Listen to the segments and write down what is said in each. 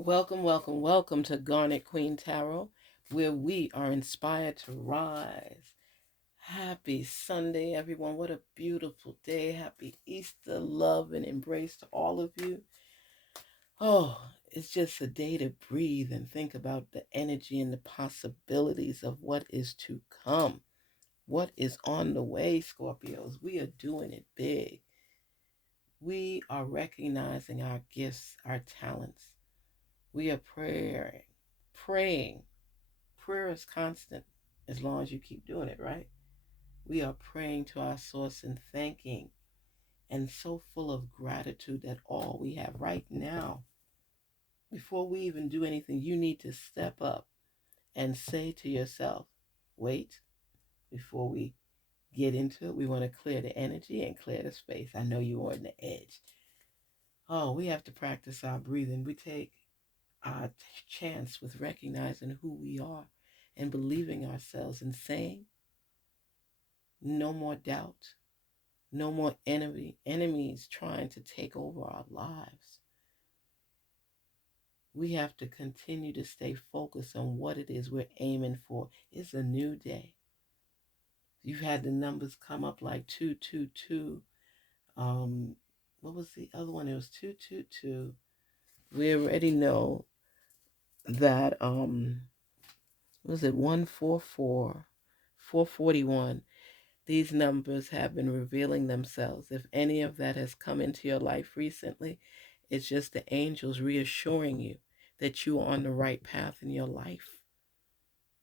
Welcome, welcome, welcome to Garnet Queen Tarot, where we are inspired to rise. Happy Sunday, everyone. What a beautiful day. Happy Easter, love, and embrace to all of you. Oh, it's just a day to breathe and think about the energy and the possibilities of what is to come. What is on the way, Scorpios? We are doing it big. We are recognizing our gifts, our talents. We are praying. Prayer is constant as long as you keep doing it, right? We are praying to our source and thanking and so full of gratitude that all we have right now, before we even do anything, you need to step up and say to yourself, wait, before we get into it, we want to clear the energy and clear the space. I know you are on the edge. Oh, we have to practice our breathing. We take our chance with recognizing who we are and believing ourselves and saying, no more doubt, no more enemies trying to take over our lives. We have to continue to stay focused on what it is we're aiming for. It's a new day. You've had the numbers come up like 222. What was the other one? It was 222. We already know that was it 144, 441. These numbers have been revealing themselves. If any of that has come into your life recently, it's just the angels reassuring you that you are on the right path in your life.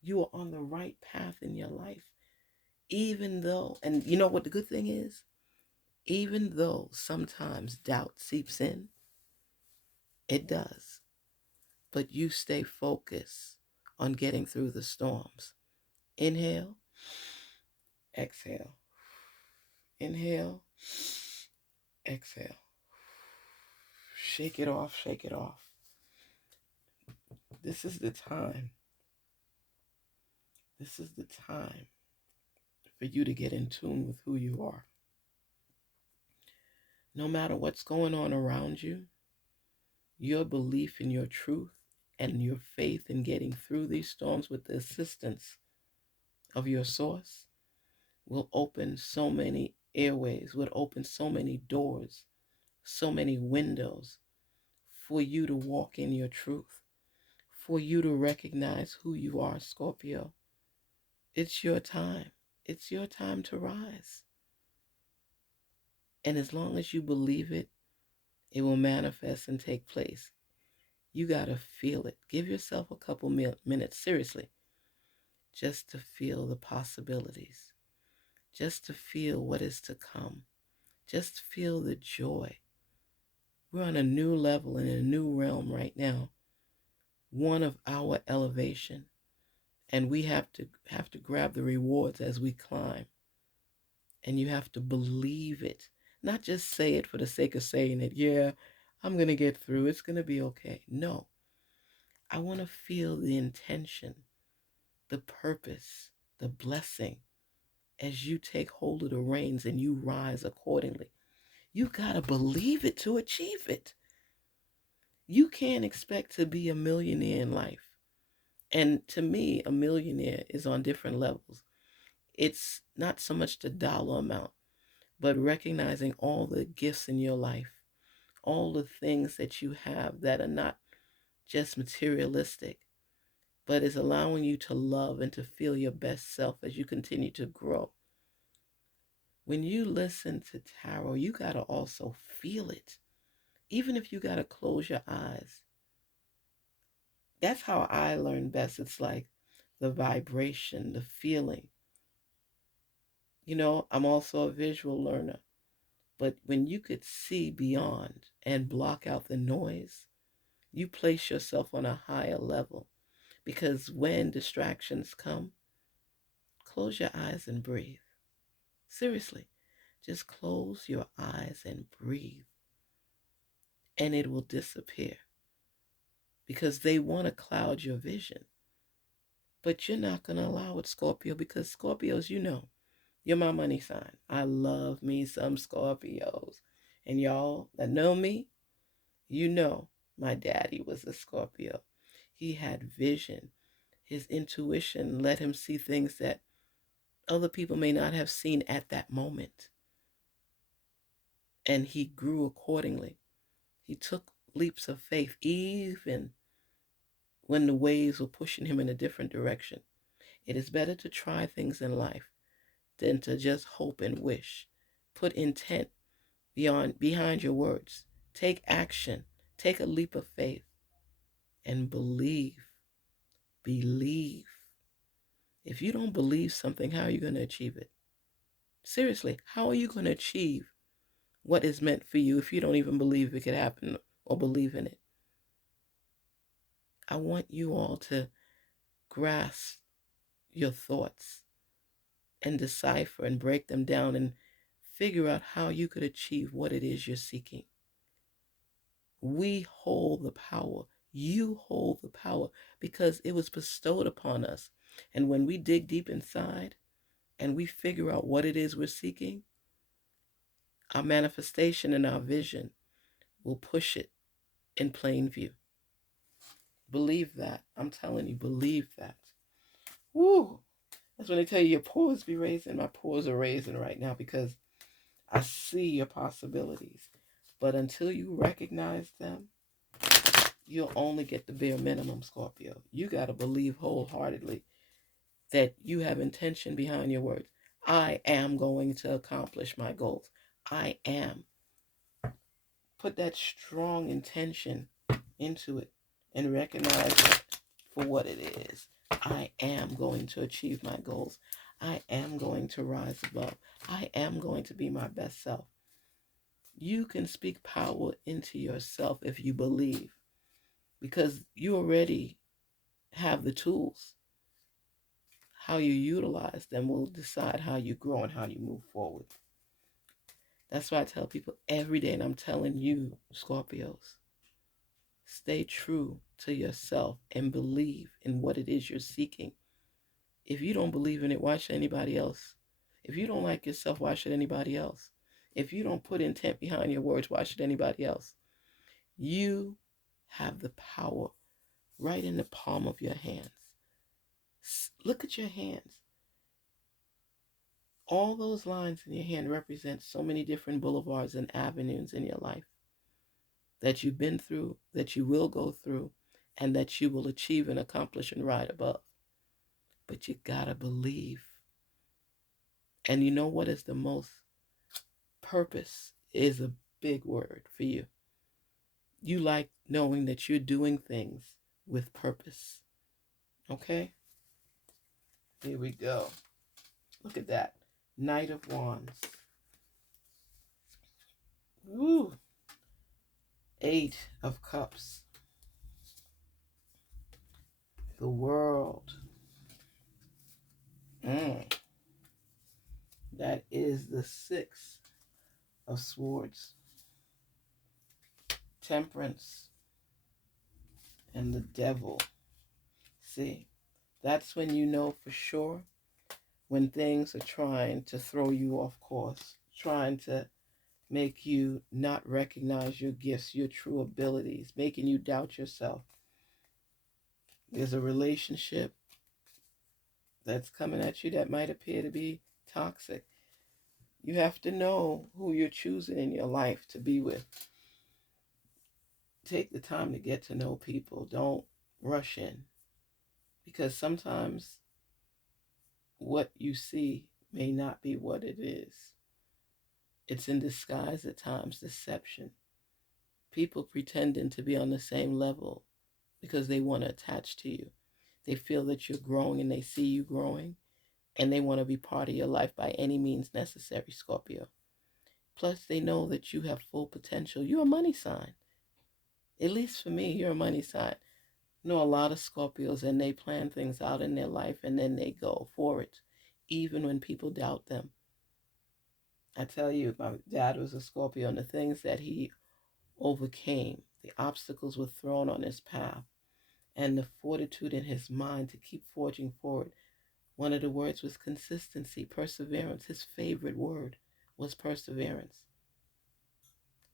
You are on the right path in your life. Even though, and you know what the good thing is? Even though sometimes doubt seeps in, it does. But you stay focused on getting through the storms. Inhale, exhale. Inhale, exhale. Shake it off, shake it off. This is the time. This is the time for you to get in tune with who you are. No matter what's going on around you, your belief in your truth and your faith in getting through these storms with the assistance of your source will open so many airways, will open so many doors, so many windows for you to walk in your truth, for you to recognize who you are, Scorpio. It's your time. It's your time to rise. And as long as you believe it, it will manifest and take place. You got to feel it. Give yourself a couple minutes, seriously, just to feel the possibilities, just to feel what is to come, just feel the joy. We're on a new level in a new realm right now, one of our elevation, and we have to grab the rewards as we climb. And you have to believe it, not just say it for the sake of saying it. Yeah, I'm going to get through. It's going to be okay. No, I want to feel the intention, the purpose, the blessing as you take hold of the reins and you rise accordingly. You got to believe it to achieve it. You can't expect to be a millionaire in life. And to me, a millionaire is on different levels. It's not so much the dollar amount, but recognizing all the gifts in your life, all the things that you have that are not just materialistic, but is allowing you to love and to feel your best self as you continue to grow. When you listen to tarot, you got to also feel it. Even if you got to close your eyes. That's how I learn best. It's like the vibration, the feeling. I'm also a visual learner. But when you could see beyond and block out the noise, you place yourself on a higher level. Because when distractions come, close your eyes and breathe. Seriously, just close your eyes and breathe, and it will disappear. Because they want to cloud your vision. But you're not going to allow it, Scorpio, because Scorpios, you're my money sign. I love me some Scorpios. And y'all that know me, you know My daddy was a Scorpio. He had vision. His intuition let him see things that other people may not have seen at that moment. And he grew accordingly. He took leaps of faith even when the waves were pushing him in a different direction. It is better to try things in life than to just hope and wish. Put intent behind your words. Take action. Take a leap of faith and believe. Believe. If you don't believe something, how are you going to achieve it? Seriously, how are you going to achieve what is meant for you if you don't even believe it could happen or believe in it? I want you all to grasp your thoughts and decipher and break them down and figure out how you could achieve what it is you're seeking. We hold the power. You hold the power because it was bestowed upon us. And when we dig deep inside and we figure out what it is we're seeking, our manifestation and our vision will push it in plain view. Believe that. I'm telling you, believe that. Woo! That's when they tell you your pores be raising. My pores are raising right now because I see your possibilities. But until you recognize them, you'll only get the bare minimum, Scorpio. You got to believe wholeheartedly that you have intention behind your words. I am going to accomplish my goals. I am. Put that strong intention into it and recognize it for what it is. I am going to achieve my goals. I am going to rise above. I am going to be my best self. You can speak power into yourself if you believe, because you already have the tools. How you utilize them will decide how you grow and how you move forward. That's why I tell people every day, and I'm telling you, Scorpios, stay true to yourself and believe in what it is you're seeking. If you don't believe in it, why should anybody else? If you don't like yourself, why should anybody else? If you don't put intent behind your words, why should anybody else? You have the power right in the palm of your hands. Look at your hands. All those lines in your hand represent so many different boulevards and avenues in your life that you've been through, that you will go through, and that you will achieve and accomplish and ride above. But you gotta believe. And you know what is the most? Purpose is a big word for you. You like knowing that you're doing things with purpose. Okay? Here we go. Look at that. Knight of Wands. Woo. Eight of Cups. The World. That is the Six of Swords. Temperance. And the Devil. See, that's when you know for sure when things are trying to throw you off course, trying to make you not recognize your gifts, your true abilities, making you doubt yourself. There's a relationship that's coming at you that might appear to be toxic. You have to know who you're choosing in your life to be with. Take the time to get to know people. Don't rush in, because sometimes what you see may not be what it is. It's in disguise at times, deception. People pretending to be on the same level because they want to attach to you. They feel that you're growing and they see you growing, and they want to be part of your life by any means necessary, Scorpio. Plus, they know that you have full potential. You're a money sign. At least for me, you're a money sign. I know a lot of Scorpios, and they plan things out in their life and then they go for it, even when people doubt them. I tell you, my dad was a Scorpio, and the things that he overcame, the obstacles were thrown on his path, and the fortitude in his mind to keep forging forward. One of the words was consistency, perseverance. His favorite word was perseverance.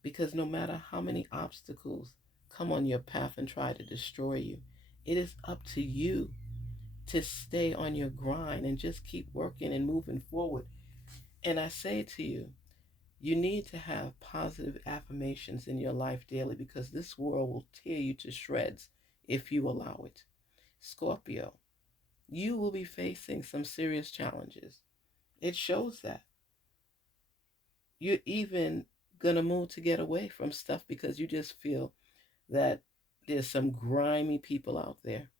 Because no matter how many obstacles come on your path and try to destroy you. It is up to you to stay on your grind and just keep working and moving forward. And I say to you, you need to have positive affirmations in your life daily because this world will tear you to shreds if you allow it. Scorpio, you will be facing some serious challenges. It shows that. You're even going to move to get away from stuff because you just feel that there's some grimy people out there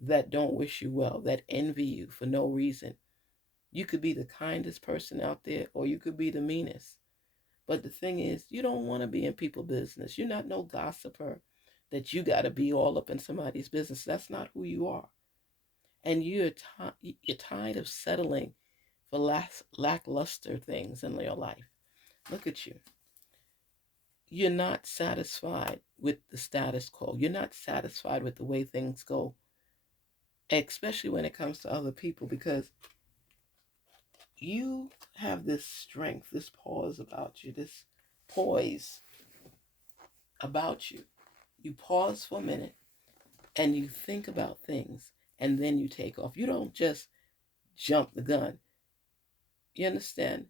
that don't wish you well, that envy you for no reason. You could be the kindest person out there or you could be the meanest. But the thing is, you don't want to be in people's business. You're not no gossiper that you got to be all up in somebody's business. That's not who you are. And you're tired of settling for lackluster things in your life. Look at you. You're not satisfied with the status quo. You're not satisfied with the way things go, especially when it comes to other people, because you have this strength, this pause about you, this poise about you. You pause for a minute and you think about things and then you take off. You don't just jump the gun. You understand?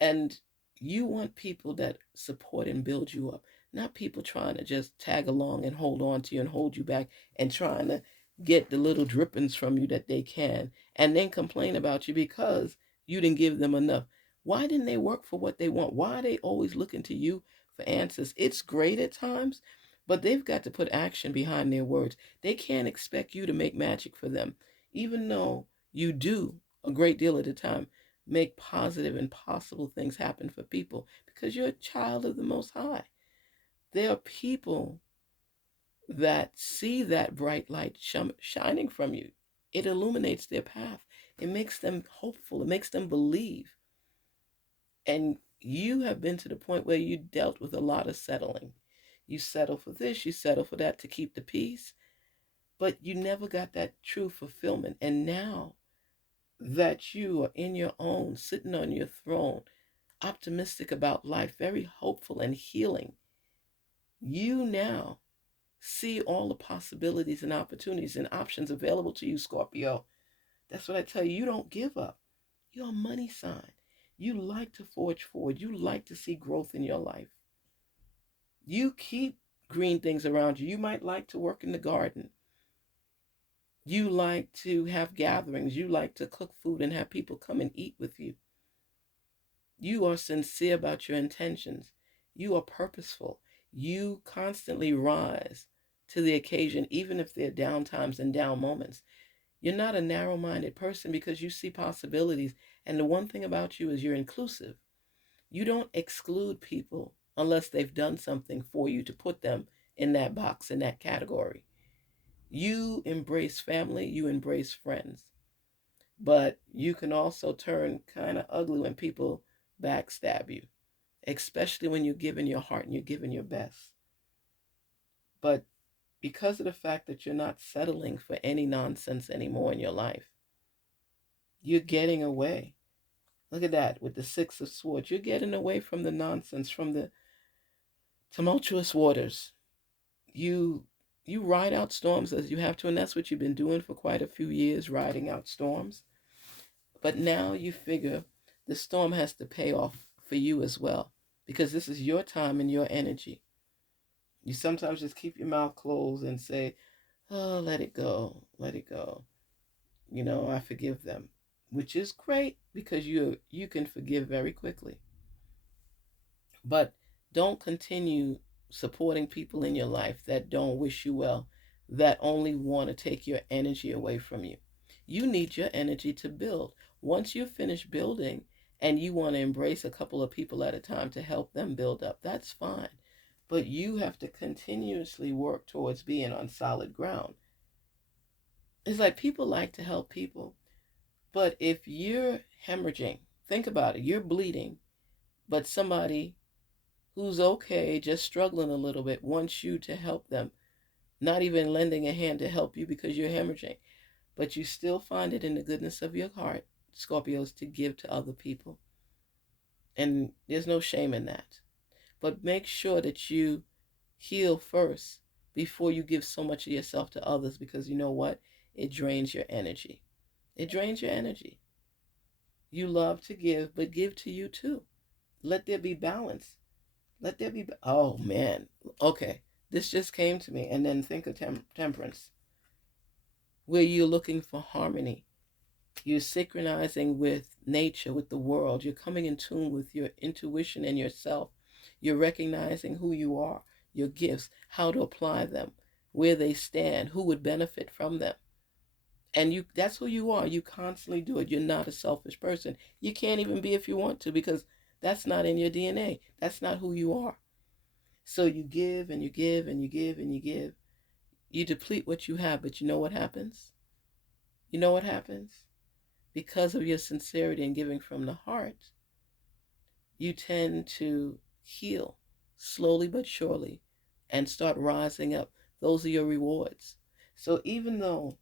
And you want people that support and build you up, not people trying to just tag along and hold on to you and hold you back and trying to get the little drippings from you that they can and then complain about you because you didn't give them enough. Why didn't they work for what they want? Why are they always looking to you for answers? It's great at times, but they've got to put action behind their words. They can't expect you to make magic for them, even though you do a great deal of the time make positive and possible things happen for people because you're a child of the Most High. There are people that see that bright light shining from you. It illuminates their path. It makes them hopeful. It makes them believe. And you have been to the point where you dealt with a lot of settling. You settle for this, you settle for that to keep the peace, but you never got that true fulfillment. And now that you are in your own, sitting on your throne, optimistic about life, very hopeful and healing, you now see all the possibilities and opportunities and options available to you, Scorpio. That's what I tell you. You don't give up. You're a money sign. You like to forge forward. You like to see growth in your life. You keep green things around you. You might like to work in the garden. You like to have gatherings. You like to cook food and have people come and eat with you. You are sincere about your intentions. You are purposeful. You constantly rise to the occasion, even if there are down times and down moments. You're not a narrow-minded person because you see possibilities. And the one thing about you is you're inclusive. You don't exclude people unless they've done something for you to put them in that box, in that category. You embrace family, you embrace friends. But you can also turn kind of ugly when people backstab you, especially when you're giving your heart and you're giving your best. But because of the fact that you're not settling for any nonsense anymore in your life, you're getting away. Look at that with the Six of Swords. You're getting away from the nonsense, from the tumultuous waters. You you ride out storms as you have to, and that's what you've been doing for quite a few years, riding out storms. But now you figure the storm has to pay off for you as well, because this is your time and your energy. You sometimes just keep your mouth closed and say, "Oh, let it go, let it go." I forgive them, which is great because you can forgive very quickly. But don't continue supporting people in your life that don't wish you well, that only want to take your energy away from you. You need your energy to build. Once you're finished building and you want to embrace a couple of people at a time to help them build up, that's fine. But you have to continuously work towards being on solid ground. It's like people like to help people, but if you're hemorrhaging, think about it, you're bleeding, but somebody who's okay, just struggling a little bit, wants you to help them, not even lending a hand to help you because you're hemorrhaging. But you still find it in the goodness of your heart, Scorpios, to give to other people. And there's no shame in that. But make sure that you Heal first before you give so much of yourself to others, because you know what? It drains your energy. It drains your energy. You love to give, but give to you too. Let there be balance. Let there be. Oh man. Okay. This just came to me. And then think of temperance, where you're looking for harmony. You're synchronizing with nature, with the world. You're coming in tune with your intuition and yourself. You're recognizing who you are, your gifts, how to apply them, where they stand, who would benefit from them. And that's who you are. You constantly do it. You're not a selfish person. You can't even be if you want to, because that's not in your DNA. That's not who you are. So you give and you give and you give and you give. You deplete what you have, but you know what happens? You know what happens? Because of your sincerity and giving from the heart, you tend to heal slowly but surely and start rising up. Those are your rewards. So even though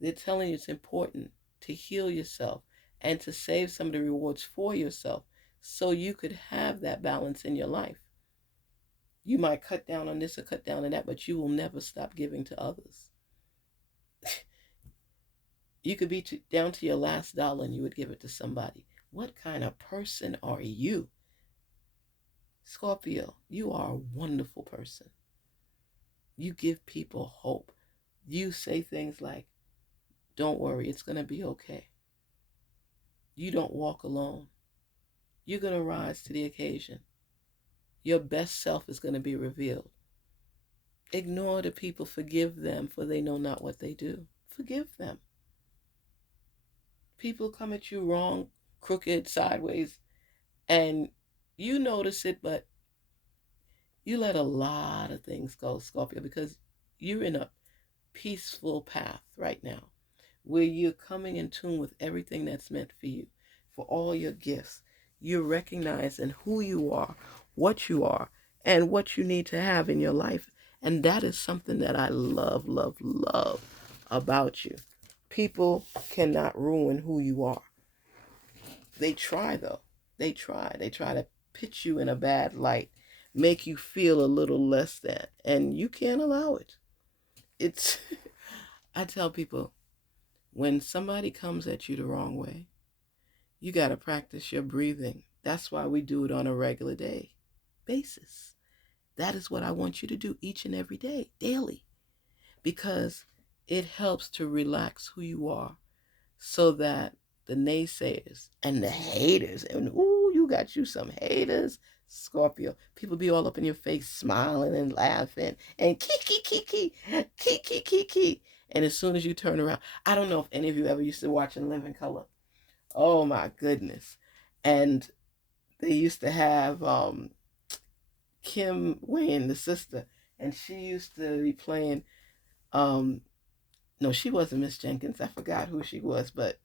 they're telling you it's important to heal yourself and to save some of the rewards for yourself so you could have that balance in your life, you might cut down on this or cut down on that, but you will never stop giving to others. You could be down to your last dollar and you would give it to somebody. What kind of person are you? Scorpio, you are a wonderful person. You give people hope. You say things like, don't worry, it's going to be okay. You don't walk alone. You're going to rise to the occasion. Your best self is going to be revealed. Ignore the people, forgive them, for they know not what they do. Forgive them. People come at you wrong, crooked, sideways, and you notice it, but you let a lot of things go, Scorpio, because you're in a peaceful path right now where you're coming in tune with everything that's meant for you, for all your gifts. You're recognizing who you are, and what you need to have in your life. And that is something that I love, love, love about you. People cannot ruin who you are. They try, though. They try. They try to pitch you in a bad light, make you feel a little less than, and you can't allow it. It's, I tell people, when somebody comes at you the wrong way, you got to practice your breathing. That's why we do it on a regular day basis. That is what I want you to do each and every day, daily, because it helps to relax who you are so that the naysayers and the haters, and ooh, you got you some haters, Scorpio. People be all up in your face smiling and laughing and kiki. And as soon as you turn around, I don't know if any of you ever used to watch In Living Color. Oh my goodness. And they used to have Kim Wayne, the sister, and she used to be playing no, she wasn't Miss Jenkins. I forgot who she was, but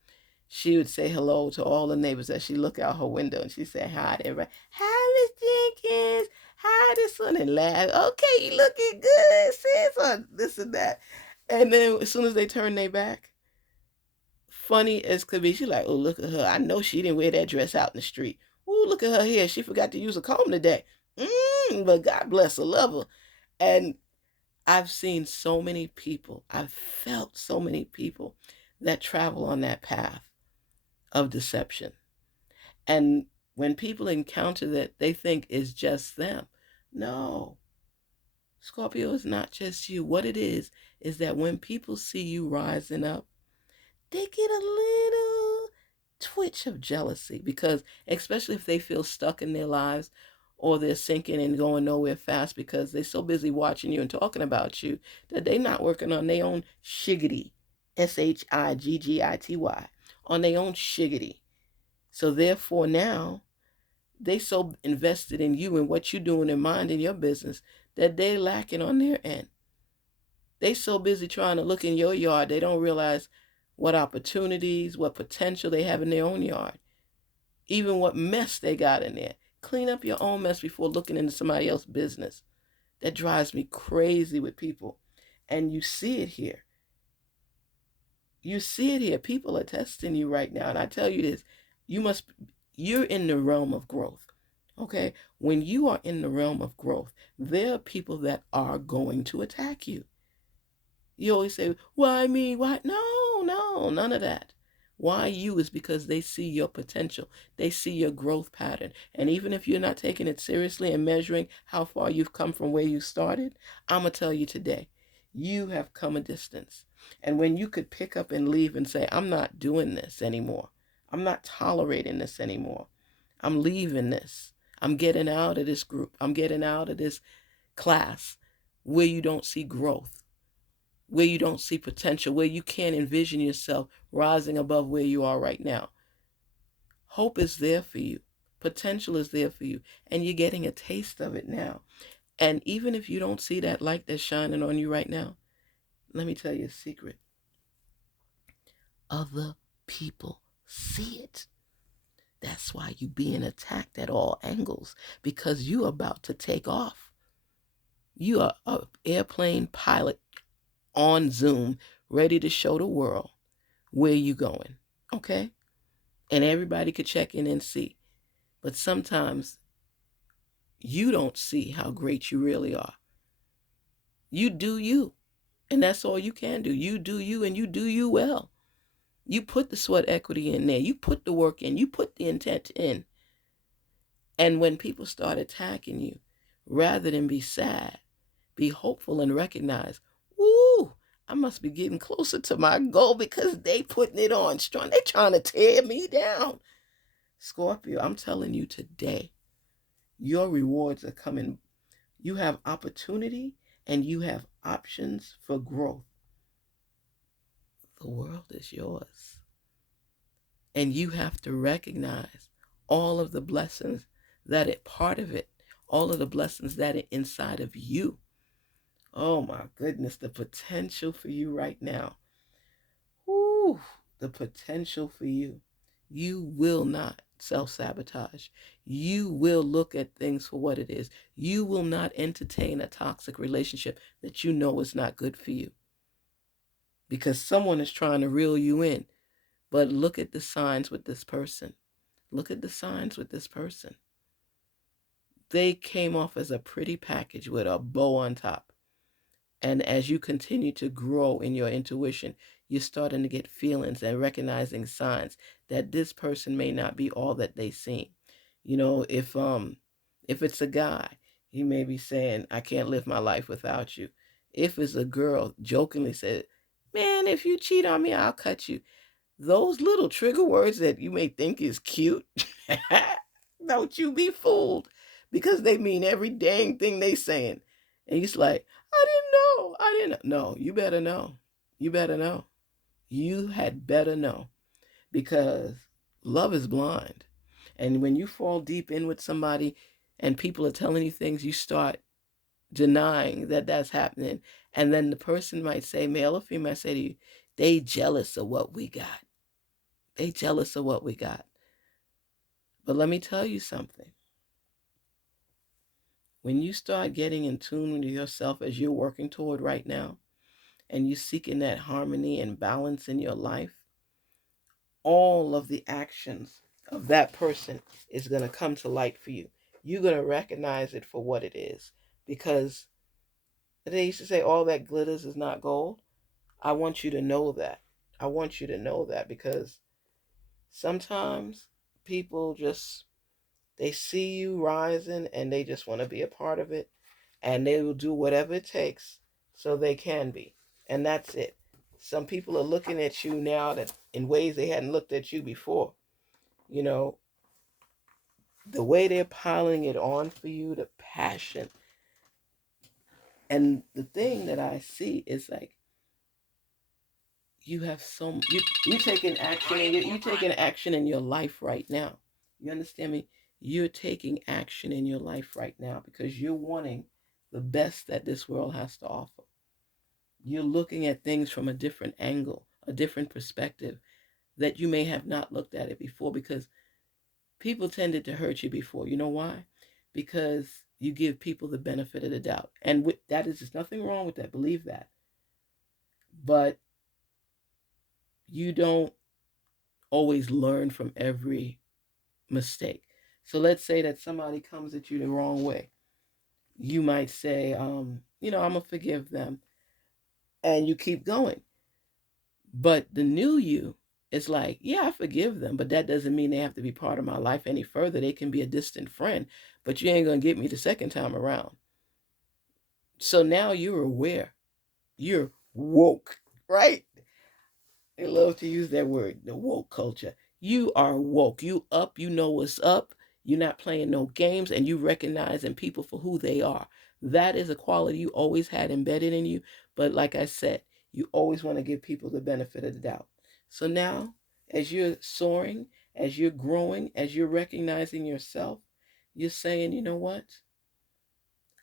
she would say hello to all the neighbors as she look out her window, and she said hi to everybody. Hi, Miss Jenkins. Hi, this one, and laugh. Okay, you looking good, sis, or this and that. And then as soon as they turn their back, funny as could be, she like, oh, look at her. I know she didn't wear that dress out in the street. Oh, look at her hair. She forgot to use a comb today. But God bless her, love her. And I've seen so many people, I've felt so many people that travel on that path of deception. And when people encounter that, they think it's just them. No, Scorpio is not just you. What it is that when people see you rising up, they get a little twitch of jealousy, because especially if they feel stuck in their lives, or they're sinking and going nowhere fast because they're so busy watching you and talking about you that they're not working on their own shiggity, shiggity, on their own shiggity. So therefore now they so invested in you and what you're doing and minding your business that they lacking on their end. They so busy trying to look in your yard, they don't realize what opportunities, what potential they have in their own yard, even what mess they got in there. Clean up your own mess before looking into somebody else's business. That drives me crazy with people. And you see it here. You see it here. People are testing you right now. And I tell you this, you're in the realm of growth. Okay? When you are in the realm of growth, there are people that are going to attack you. You always say, why me? Why? No, no, none of that. Why you is because they see your potential. They see your growth pattern. And even if you're not taking it seriously and measuring how far you've come from where you started, I'm going to tell you today, you have come a distance. And when you could pick up and leave and say, I'm not doing this anymore. I'm not tolerating this anymore. I'm leaving this. I'm getting out of this group. I'm getting out of this class where you don't see growth, where you don't see potential, where you can't envision yourself rising above where you are right now. Hope is there for you. Potential is there for you. And you're getting a taste of it now. And even if you don't see that light that's shining on you right now, let me tell you a secret. Other people see it. That's why you're being attacked at all angles, because you're about to take off. You are an airplane pilot on Zoom, ready to show the world where you going. Okay? And everybody could check in and see. But sometimes you don't see how great you really are. You do you. And that's all you can do. You do you, and you do you well. You put the sweat equity in there. You put the work in. You put the intent in. And when people start attacking you, rather than be sad, be hopeful and recognize, ooh, I must be getting closer to my goal because they putting it on strong. They trying to tear me down. Scorpio, I'm telling you today, your rewards are coming. You have opportunity and you have options for growth. The world is yours. And you have to recognize all of the blessings that it part of it, all of the blessings that are inside of you. Oh my goodness, the potential for you right now. Whew, the potential for you. You will not self-sabotage. You will look at things for what it is. You will not entertain a toxic relationship that you know is not good for you, because someone is trying to reel you in. But look at the signs with this person. Look at the signs with this person. They came off as a pretty package with a bow on top. And as you continue to grow in your intuition, you're starting to get feelings and recognizing signs that this person may not be all that they seem. You know, if it's a guy, he may be saying, I can't live my life without you. If it's a girl, jokingly said, man, if you cheat on me, I'll cut you. Those little trigger words that you may think is cute, don't you be fooled, because they mean every dang thing they saying. And you're like, I didn't know. I didn't know. No, you better know. You better know. You had better know, because love is blind. And when you fall deep in with somebody and people are telling you things, you start denying that that's happening. And then the person might say, male or female, say to you, they jealous of what we got. They jealous of what we got. But let me tell you something. When you start getting in tune with yourself, as you're working toward right now, and you're seeking that harmony and balance in your life, all of the actions of that person is going to come to light for you. You're going to recognize it for what it is. Because they used to say all that glitters is not gold. I want you to know that. I want you to know that, because sometimes people just, they see you rising and they just want to be a part of it, and they will do whatever it takes so they can be. And that's it. Some people are looking at you now that in ways they hadn't looked at you before. You know, the way they're piling it on for you, the passion. And the thing that I see is like, you have some, you taking action in you taking action in your life right now. You understand me? You're taking action in your life right now because you're wanting the best that this world has to offer. You're looking at things from a different angle, a different perspective that you may have not looked at it before, because people tended to hurt you before. You know why? Because you give people the benefit of the doubt. And with that is, there's nothing wrong with that. Believe that. But you don't always learn from every mistake. So let's say that somebody comes at you the wrong way. You might say, I'm going to forgive them. And you keep going. But the new you is like, yeah, I forgive them, but that doesn't mean they have to be part of my life any further. They can be a distant friend, but you ain't going to get me the second time around. So now you're aware. You're woke, right? They love to use that word, the woke culture. You are woke. You up, you know what's up. You're not playing no games, and you recognizing people for who they are. That is a quality you always had embedded in you. But like I said, you always want to give people the benefit of the doubt. So now, as you're soaring, as you're growing, as you're recognizing yourself, you're saying, you know what?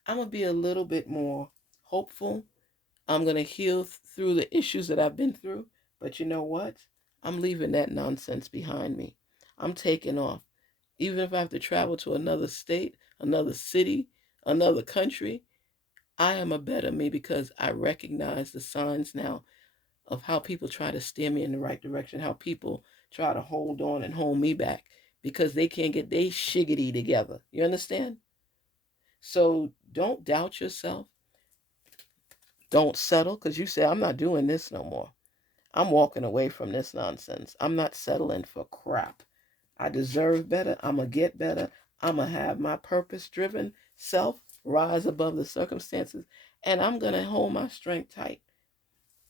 I'm going to be a little bit more hopeful. I'm going to heal through the issues that I've been through. But you know what? I'm leaving that nonsense behind me. I'm taking off. Even if I have to travel to another state, another city, another country, I am a better me because I recognize the signs now of how people try to steer me in the right direction, how people try to hold on and hold me back because they can't get their shiggity together. You understand? So don't doubt yourself. Don't settle because you say, I'm not doing this no more. I'm walking away from this nonsense. I'm not settling for crap. I deserve better. I'm going to get better. I'm going to have my purpose driven self rise above the circumstances. And I'm going to hold my strength tight.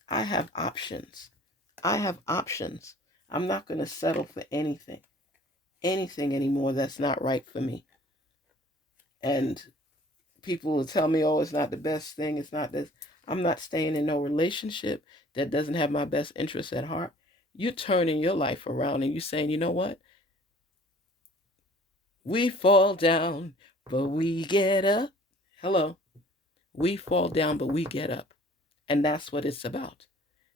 I have options. I have options. I'm not going to settle for anything anymore that's not right for me. And people will tell me, oh, it's not the best thing. It's not this. I'm not staying in no relationship that doesn't have my best interests at heart. You're turning your life around and you're saying, you know what? We fall down, but we get up. Hello. We fall down, but we get up. And that's what it's about.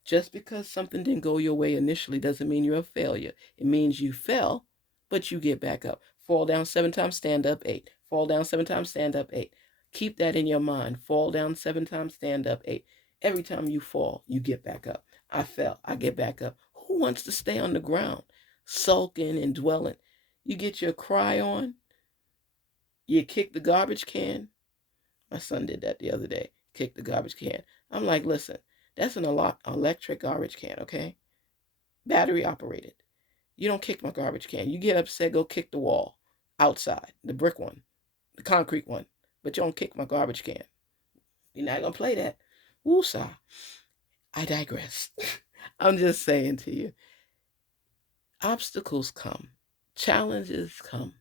Just because something didn't go your way initially doesn't mean you're a failure. It means you fell, but you get back up. Fall down 7 times, stand up 8. Fall down 7 times, stand up 8. Keep that in your mind. Fall down 7 times, stand up 8. Every time you fall, you get back up. I fell, I get back up. Who wants to stay on the ground, sulking and dwelling? You get your cry on, you kick the garbage can. My son did that the other day. Kick the garbage can. I'm like, listen, that's an electric garbage can, okay? Battery operated. You don't kick my garbage can. You get upset, go kick the wall outside, the brick one, the concrete one. But you don't kick my garbage can. You're not going to play that. Woosah. I digress. I'm just saying to you, obstacles come, challenges come,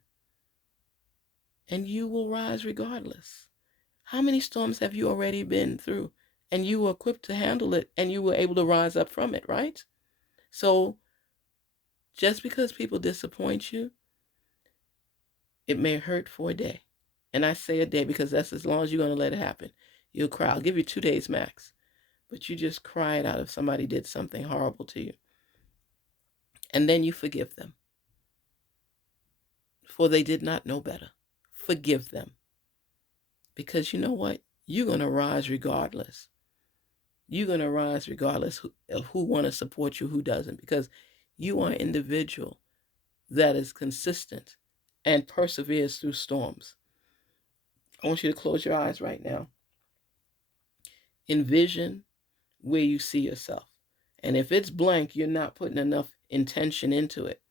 and you will rise regardless. How many storms have you already been through? And you were equipped to handle it and you were able to rise up from it, right? So just because people disappoint you, it may hurt for a day. And I say a day because that's as long as you're going to let it happen. You'll cry. I'll give you 2 days max. But you just cry it out if somebody did something horrible to you. And then you forgive them. For they did not know better. Forgive them. Because you know what? You're going to rise regardless. You're going to rise regardless of who want to support you, who doesn't. Because you are an individual that is consistent and perseveres through storms. I want you to close your eyes right now. Envision where you see yourself. And if it's blank, you're not putting enough intention into it.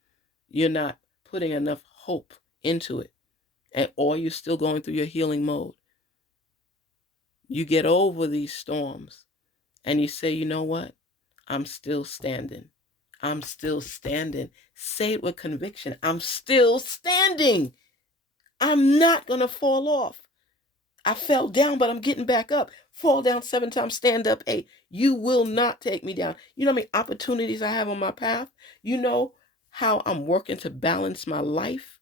You're not putting enough hope into it. Or you're still going through your healing mode. You get over these storms and you say, you know what? I'm still standing. I'm still standing. Say it with conviction. I'm still standing. I'm not going to fall off. I fell down, but I'm getting back up. Fall down 7 times, stand up 8. You will not take me down. You know how many opportunities I have on my path? You know how I'm working to balance my life,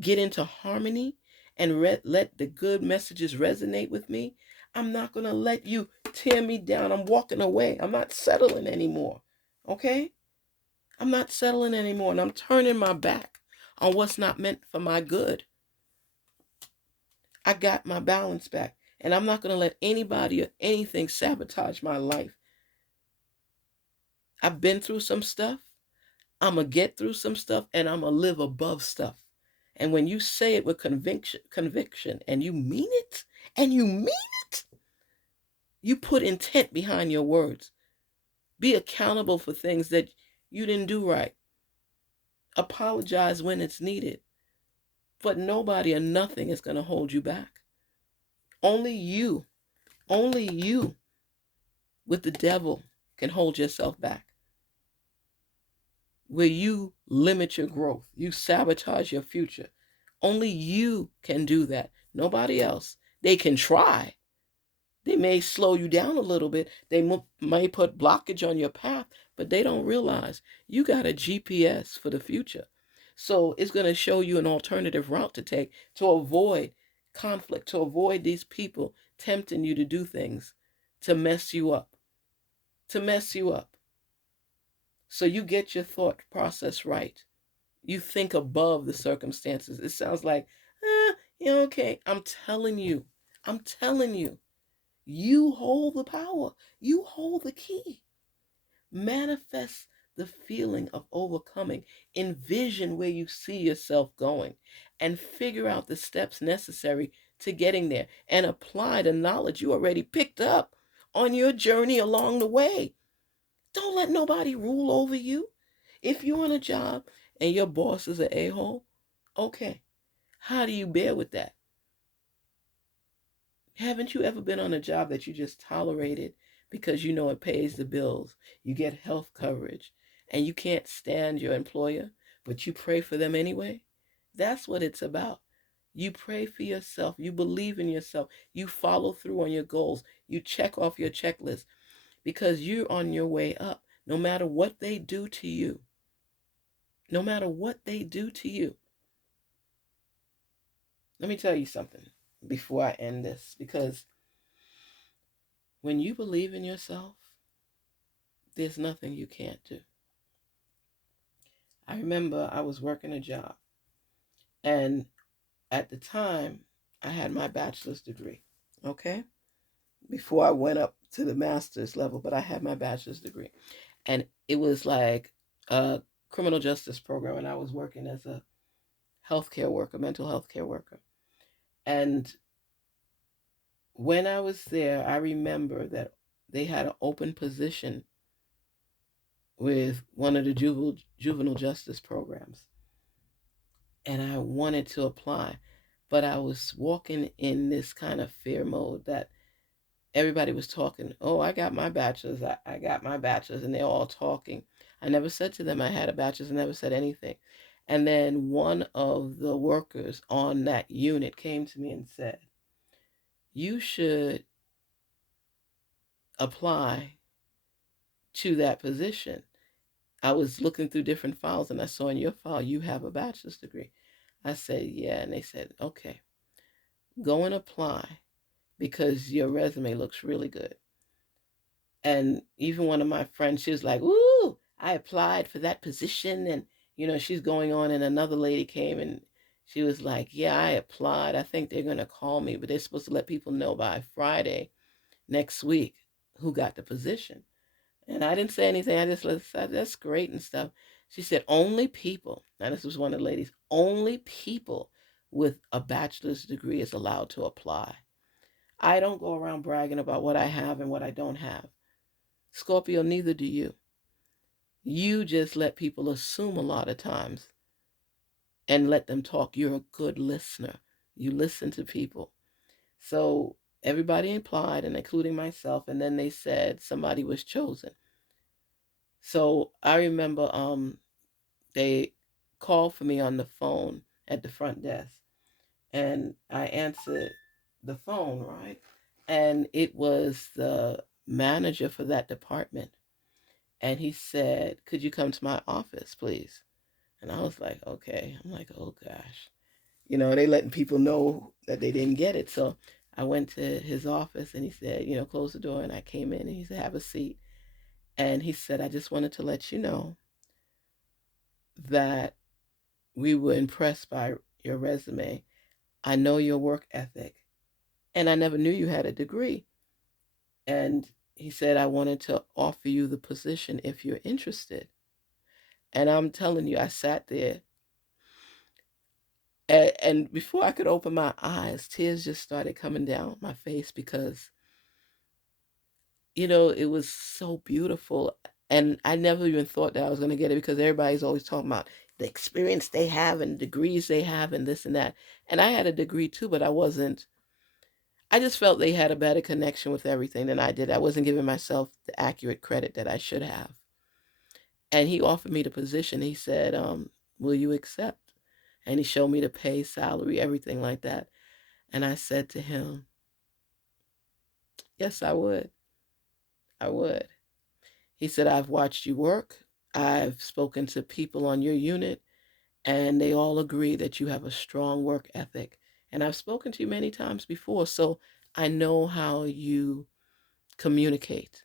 get into harmony, and let the good messages resonate with me. I'm not going to let you tear me down. I'm walking away. I'm not settling anymore. Okay? I'm not settling anymore, and I'm turning my back on what's not meant for my good. I got my balance back, and I'm not going to let anybody or anything sabotage my life. I've been through some stuff. I'm going to get through some stuff, and I'm going to live above stuff. And when you say it with conviction, and you mean it, and you mean it, you put intent behind your words. Be accountable for things that you didn't do right. Apologize when it's needed. But nobody or nothing is going to hold you back. Only you with the devil can hold yourself back. Where you limit your growth, you sabotage your future. Only you can do that. Nobody else. They can try. They may slow you down a little bit. They may put blockage on your path, but they don't realize you got a GPS for the future. So it's going to show you an alternative route to take to avoid conflict, to avoid these people tempting you to do things to mess you up, to mess you up. So you get your thought process right. You think above the circumstances. It sounds like, okay. I'm telling you, you hold the power. You hold the key. Manifest the feeling of overcoming. Envision where you see yourself going and figure out the steps necessary to getting there and apply the knowledge you already picked up on your journey along the way. Don't let nobody rule over you. If you're on a job and your boss is an a-hole, okay, how do you bear with that? Haven't you ever been on a job that you just tolerated because you know it pays the bills, you get health coverage, and you can't stand your employer, but you pray for them anyway? That's what it's about. You pray for yourself, you believe in yourself, you follow through on your goals, you check off your checklist because you're on your way up. No matter what they do to you, no matter what they do to you. Let me tell you something before I end this, because when you believe in yourself, there's nothing you can't do. I remember I was working a job, and at the time, I had my bachelor's degree, okay? Before I went up to the master's level, but I had my bachelor's degree. And it was like a criminal justice program, and I was working as a healthcare worker, mental health care worker. And when I was there, I remember that they had an open position with one of the juvenile justice programs. And I wanted to apply, but I was walking in this kind of fear mode that everybody was talking. Oh, I got my bachelor's. I got my bachelor's. And they're all talking. I never said to them I had a bachelor's. I never said anything. And then one of the workers on that unit came to me and said, you should apply to that position. I was looking through different files and I saw in your file you have a bachelor's degree. I said, yeah. And they said, okay, go and apply because your resume looks really good. And even one of my friends, she was like, ooh, I applied for that position. And, she's going on. And another lady came and she was like, yeah, I applied. I think they're going to call me, but they're supposed to let people know by Friday next week who got the position. And I didn't say anything. I just said, that's great and stuff. She said, only people, now this was one of the ladies, only people with a bachelor's degree is allowed to apply. I don't go around bragging about what I have and what I don't have. Scorpio, neither do you. You just let people assume a lot of times and let them talk. You're a good listener. You listen to people. So everybody applied, and including myself, and then they said somebody was chosen. So I remember they called for me on the phone at the front desk, and I answered the phone, right? And it was the manager for that department. And he said, could you come to my office, please? And I was like, okay. I'm like, oh gosh. They letting people know that they didn't get it. So I went to his office and he said, close the door. And I came in and he said, have a seat. And he said, I just wanted to let you know that we were impressed by your resume. I know your work ethic. And I never knew you had a degree. And he said, I wanted to offer you the position if you're interested. And I'm telling you, I sat there And before I could open my eyes, tears just started coming down my face because, it was so beautiful. And I never even thought that I was going to get it because everybody's always talking about the experience they have and degrees they have and this and that. And I had a degree too, but I just felt they had a better connection with everything than I did. I wasn't giving myself the accurate credit that I should have. And he offered me the position. He said, will you accept? And he showed me the pay, salary, everything like that. And I said to him, yes, I would. I would. He said, I've watched you work. I've spoken to people on your unit, and they all agree that you have a strong work ethic. And I've spoken to you many times before, so I know how you communicate.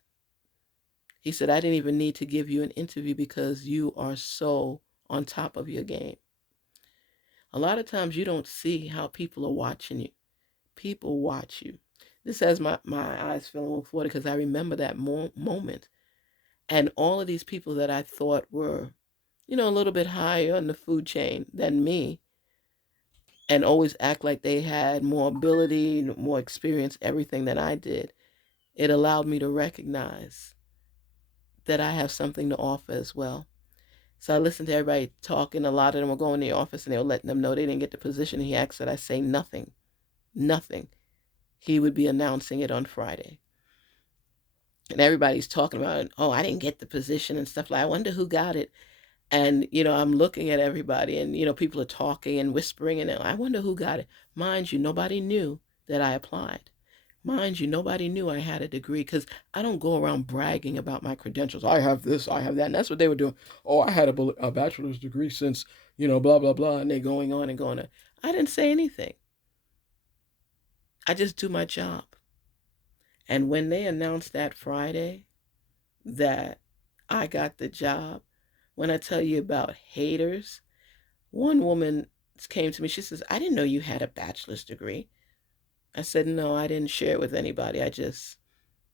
He said, I didn't even need to give you an interview because you are so on top of your game. A lot of times you don't see how people are watching you. People watch you. This has my eyes filling with water because I remember that moment. And all of these people that I thought were, a little bit higher on the food chain than me and always act like they had more ability, more experience, everything that I did, it allowed me to recognize that I have something to offer as well. So I listened to everybody talking. A lot of them were going to the office and they were letting them know they didn't get the position. He asked that I say nothing, nothing. He would be announcing it on Friday. And everybody's talking about, oh, I didn't get the position and stuff like, I wonder who got it. And, I'm looking at everybody and, people are talking and whispering and I wonder who got it. Mind you, nobody knew that I applied. Mind you, nobody knew I had a degree because I don't go around bragging about my credentials. I have this, I have that. And that's what they were doing. Oh, I had a bachelor's degree since, blah, blah, blah. And they're going on and going on. I didn't say anything. I just do my job. And when they announced that Friday that I got the job, when I tell you about haters, one woman came to me. She says, I didn't know you had a bachelor's degree. I said, no, I didn't share it with anybody. I just,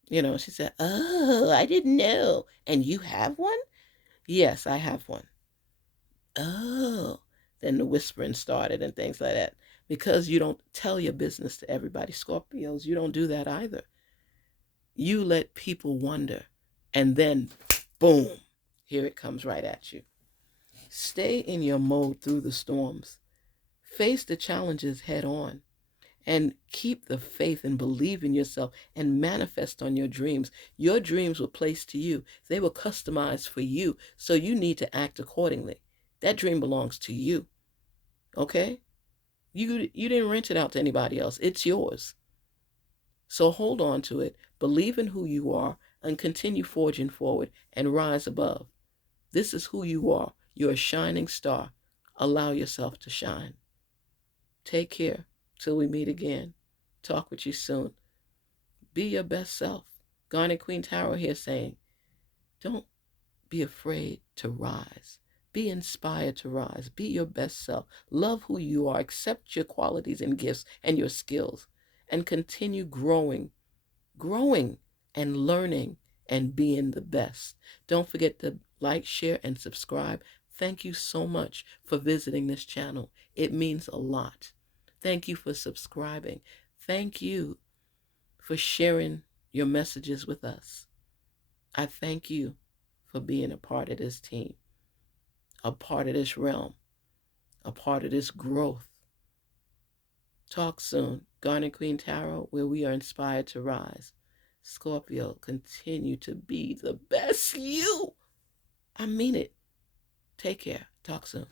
she said, oh, I didn't know. And you have one? Yes, I have one. Oh. Then the whispering started and things like that. Because you don't tell your business to everybody. Scorpios, you don't do that either. You let people wonder. And then, boom, here it comes right at you. Stay in your mode through the storms. Face the challenges head on and keep the faith and believe in yourself and manifest on your dreams. Your dreams were placed to you. They were customized for you. So you need to act accordingly. That dream belongs to you. Okay? You didn't rent it out to anybody else. It's yours. So hold on to it. Believe in who you are and continue forging forward and rise above. This is who you are. You're a shining star. Allow yourself to shine. Take care till we meet again. Talk with you soon. Be your best self. Garnet Queen Tarot here saying, don't be afraid to rise. Be inspired to rise. Be your best self. Love who you are. Accept your qualities and gifts and your skills. And continue growing and learning and being the best. Don't forget to like, share, and subscribe. Thank you so much for visiting this channel. It means a lot. Thank you for subscribing. Thank you for sharing your messages with us. I thank you for being a part of this team, a part of this realm, a part of this growth. Talk soon. Garnet Queen Tarot, where we are inspired to rise. Scorpio, continue to be the best you. I mean it. Take care. Talk soon.